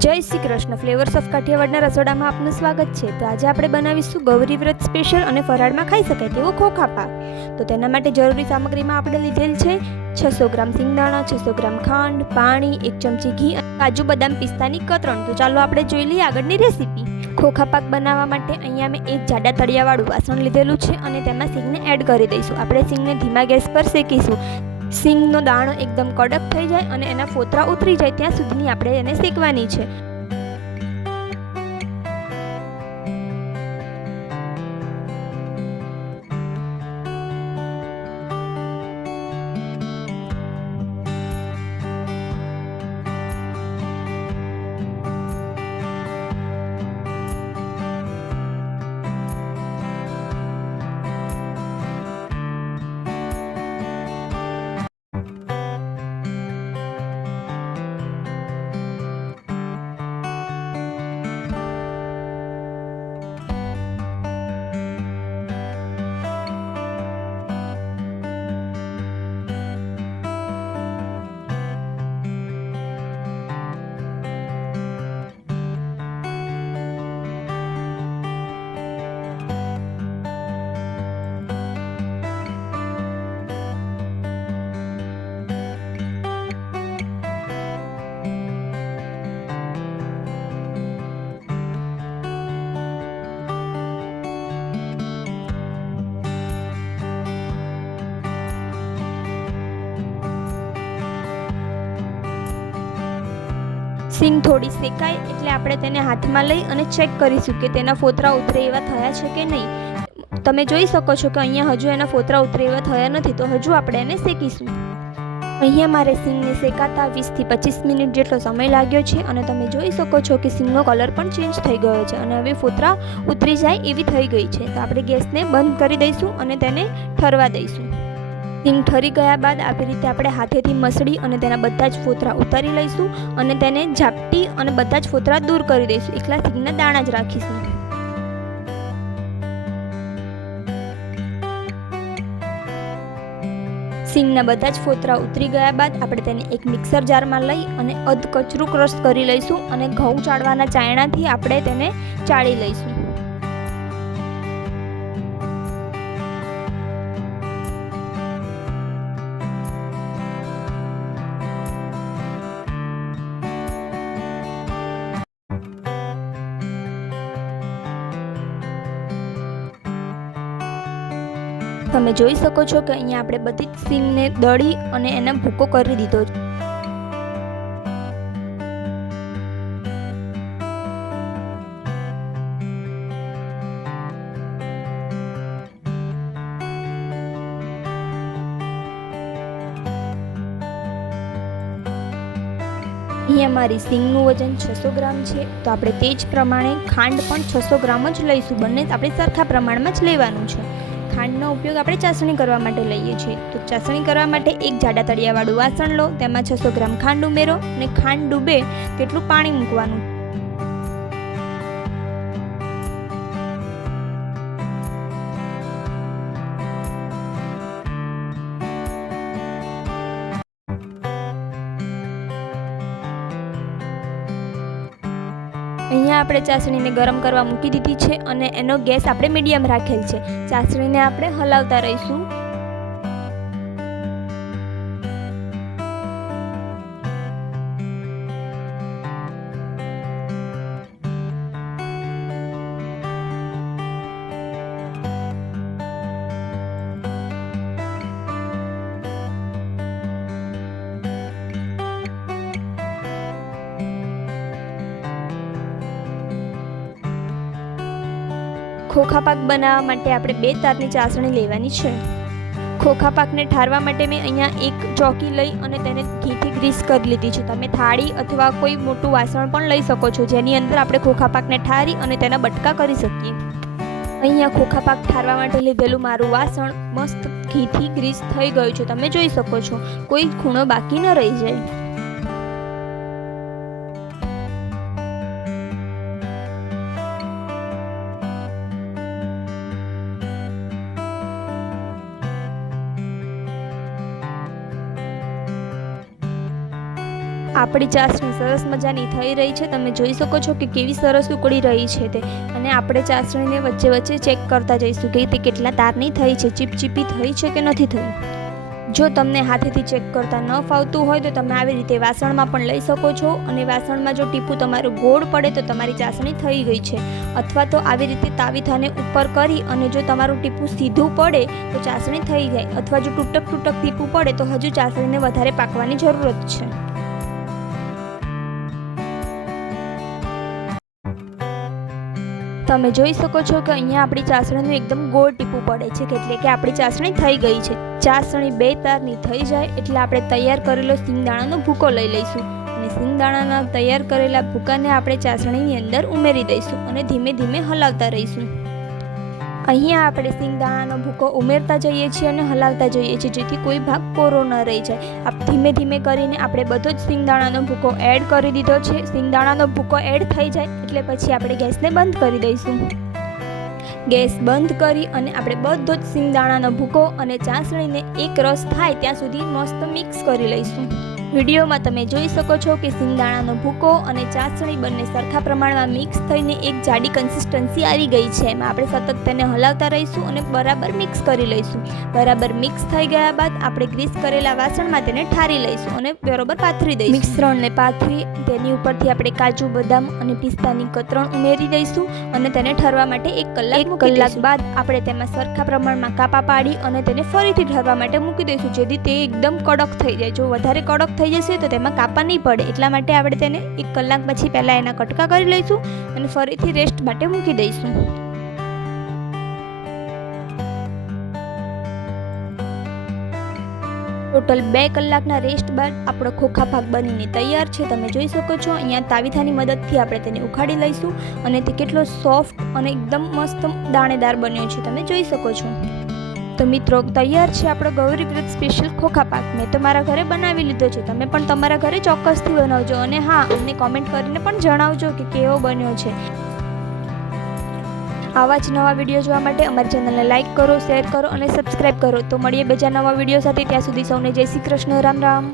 જય Shri Krishna. Flavours of કાઠિયાવાડના રસોડામાં આપનું સ્વાગત છે. તો આજે આપણે બનાવીશું ગૌરી વ્રત સ્પેશિયલ અને ફરાળમાં ખાઈ શકાય તેવો ખોખા પાક. તો તેના માટે જરૂરી સામગ્રીમાં આપણે લીધેલ છે છસો ગ્રામ સિંગદાણા, છસો ગ્રામ ખાંડ, પાણી, એક ચમચી ઘી કાજુ બદામ પિસ્તાની કતરણ. તો ચાલો આપણે જોઈ લઈએ આગળની રેસીપી ખોખા પાક બનાવવા માટે અહીંયા મેં એક જાડા તળિયાવાળું વાસણ લીધેલું છે અને તેમાં સિંગને એડ કરી દઈશું. આપણે સિંગને ધીમા ગેસ પર શેકીશું. સિંગનો દાણો એકદમ કડક થઈ જાય અને એના ફોતરા ઉતરી જાય ત્યાં સુધીની આપણે એને શેકવાની છે. સિંગ થોડી શેકાય એટલે આપણે તેને હાથમાં લઈ અને ચેક કરીશું કે તેના ફોતરા ઉતરે એવા થયા છે કે નહીં. તમે જોઈ શકો છો કે અહીંયા હજુ એના ફોતરા ઉતરે એવા થયા નથી, તો હજુ આપણે એને શેકીશું. અહીંયા મારે સિંગને શેકાતા વીસથી પચીસ મિનિટ જેટલો સમય લાગ્યો છે અને તમે જોઈ શકો છો કે સિંગનો કલર પણ ચેન્જ થઈ ગયો છે અને હવે ફોતરા ઉતરી જાય એવી થઈ ગઈ છે. તો આપણે ગેસને બંધ કરી દઈશું અને તેને ઠરવા દઈશું. સિંગ ઠરી ગયા બાદ આવી રીતે આપણે હાથેથી મસળી અને તેના બધા જ ફોતરા ઉતારી લઈશું અને તેને ઝાપટી અને બધા જ ફોતરા દૂર કરી દઈશું. એકલા સિંગના દાણા જ રાખીશું. સિંગના બધા જ ફોતરા ઉતરી ગયા બાદ આપણે તેને એક મિક્સર જારમાં લઈ અને અધ કચરું ક્રશ કરી લઈશું અને ઘઉં ચાળવાના ચાયણાથી આપણે તેને ચાળી લઈશું. તમે જોઈ શકો છો કે અહીંયા આપણે બધી જ સિંગને દળી અને એને ભૂકો કરી દીધો અહીંયા મારી સિંગનું વજન છસો ગ્રામ છે, તો આપણે તે જ પ્રમાણે ખાંડ પણ છસો ગ્રામ જ લઈશું. બંને આપણે સરખા પ્રમાણમાં જ લેવાનું છે. ખાંડનો ઉપયોગ આપણે ચાસણી કરવા માટે લઈએ છીએ. તો ચાસણી કરવા માટે એક જાડા તળિયાવાળું વાસણ લો, તેમાં છસો ગ્રામ ખાંડ ઉમેરો અને ખાંડ ડૂબે તેટલું પાણી મૂકવાનું. અહીંયા આપણે ચાસણીને ગરમ કરવા મૂકી દીધી છે અને એનો ગેસ આપણે મીડિયમ રાખેલ છે. ચાસણીને આપણે હલાવતા રહીશું. ખોખા પાક બનાવવા માટે આપણે બે તારની ચાસણી લેવાની છે. ખોખા પાકને ઠારવા માટે મેં અહીંયા એક ચોકી લઈ અને તેને ઘીથી ગ્રીસ કરી લીધી છે. તમે થાળી અથવા કોઈ મોટું વાસણ પણ લઈ શકો છો, જેની અંદર આપણે ખોખા પાકને ઠારી અને તેના બટકા કરી શકીએ. અહીંયા ખોખા પાક ઠારવા માટે લીધેલું મારું વાસણ મસ્ત ઘીથી ગ્રીસ થઈ ગયું છે. તમે જોઈ શકો છો, કોઈ ખૂણો બાકી ન રહી જાય. આપણી ચાસણી સરસ મજાની થઈ રહી છે. તમે જોઈ શકો છો કે કેવી સરસ ઉકળી રહી છે તે. અને આપણે ચાસણીને વચ્ચે વચ્ચે ચેક કરતા જઈશું કે તે કેટલા તારની થઈ છે, ચીપચીપી થઈ છે કે નથી થઈ. જો તમને હાથેથી ચેક કરતા ન ફાવતું હોય તો તમે આવી રીતે વાસણમાં પણ લઈ શકો છો. અને વાસણમાં જો ટીપું તમારું ગોળ પડે તો તમારી ચાસણી થઈ ગઈ છે. અથવા તો આવી રીતે તાવીથાને ઉપર કરી અને જો તમારું ટીપું સીધું પડે તો ચાસણી થઈ જાય. અથવા જો તૂટક તૂટક ટીપું પડે તો હજુ ચાસણીને વધારે પાકવાની જરૂરત છે. તમે જોઈ શકો છો કે અહીંયા આપણી ચાસણીનું એકદમ ગોળ ટીપું પડે છે, એટલે કે આપણી ચાસણી થઈ ગઈ છે. ચાસણી બે તારની થઈ જાય, એટલે આપણે તૈયાર કરેલો સિંગદાણાનો ભૂકો લઈ લઈશું. અને સિંગદાણાના તૈયાર કરેલા ભૂકાને આપણે ચાસણીની અંદર ઉમેરી દઈશું અને ધીમે ધીમે હલાવતા રહીશું. અહીંયા આપણે સિંગદાણાનો ભૂકો ઉમેરતા જઈએ છીએ અને હલાવતા જઈએ છીએ, જેથી કોઈ ભાગ કોરો ન રહી જાય. આપ ધીમે ધીમે કરીને આપણે બધો જ સિંગદાણાનો ભૂકો એડ કરી દીધો છે. સિંગદાણાનો ભૂકો એડ થઈ જાય એટલે પછી આપણે ગેસને બંધ કરી દઈશું. ગેસ બંધ કરી અને આપણે બધો જ સિંગદાણાનો ભૂકો અને ચાસણીને એક રસ થાય ત્યાં સુધી મસ્ત મિક્સ કરી લઈશું. વિડીયોમાં તમે જોઈ શકો છો કે સિંગદાણાનો ભૂકો અને ચાસણી બંને સરખા પ્રમાણમાં મિક્સ થઈને એક જાડી કન્સિસ્ટન્સી આવી ગઈ છે. એમાં આપણે સતત તેને હલાવતા રહીશું અને બરાબર મિક્સ કરી લઈશું. બરાબર મિક્સ થઈ ગયા બાદ આપણે ગ્રીસ કરેલા વાસણમાં તેને ઠારી લઈશું અને બરોબર પાથરી દઈશું. મિશ્રણને પાથરી તેની ઉપરથી આપણે કાજુ બદામ અને પિસ્તાની કતરણ ઉમેરી દઈશું અને તેને ઠરવા માટે એક કલાક એક કલાક બાદ આપણે તેમાં સરખા પ્રમાણમાં કાપા પાડી અને તેને ફરીથી ઠરવા માટે મૂકી દઈશું. જેથી તે એકદમ કડક થઈ જાય. જો વધારે કડક થઈ જશે તો તેમાં કાપા નહીં પડે. એટલા માટે આપણે તેને એક કલાક પછી પહેલાં એના કટકા કરી લઈશું અને ફરીથી રેસ્ટ માટે મૂકી દઈશું. ટોટલ બે કલાકના રેસ્ટ બાદ આપણો ખોખા ભાગ બનીને તૈયાર છે. તમે જોઈ શકો છો, અહીંયા તાવીથાની મદદથી આપણે તેને ઉખાડી લઈશું અને તે કેટલો સોફ્ટ અને એકદમ મસ્ત દાણેદાર બન્યો છે. તમે જોઈ શકો છો. તો મિત્રો, તૈયાર છે આપણો ગૌરી સ્પેશિયલ ખોખા પાક. મેં તો મારા ઘરે બનાવી લીધો છે. તમે પણ તમારા ઘરે ચોક્કસથી બનાવજો. અને હા, અમને કોમેન્ટ કરીને પણ જણાવજો કે કેવો બન્યો છે. આવા જ નવા વીડિયો જોવા માટે અમારી ચેનલને લાઇક કરો શેર કરો અને સબસ્ક્રાઇબ કરો. તો મળીએ બીજા નવા વીડિયો સાથે. ત્યાં સુધી સૌને જય શ્રી કૃષ્ણ. રામ રામ.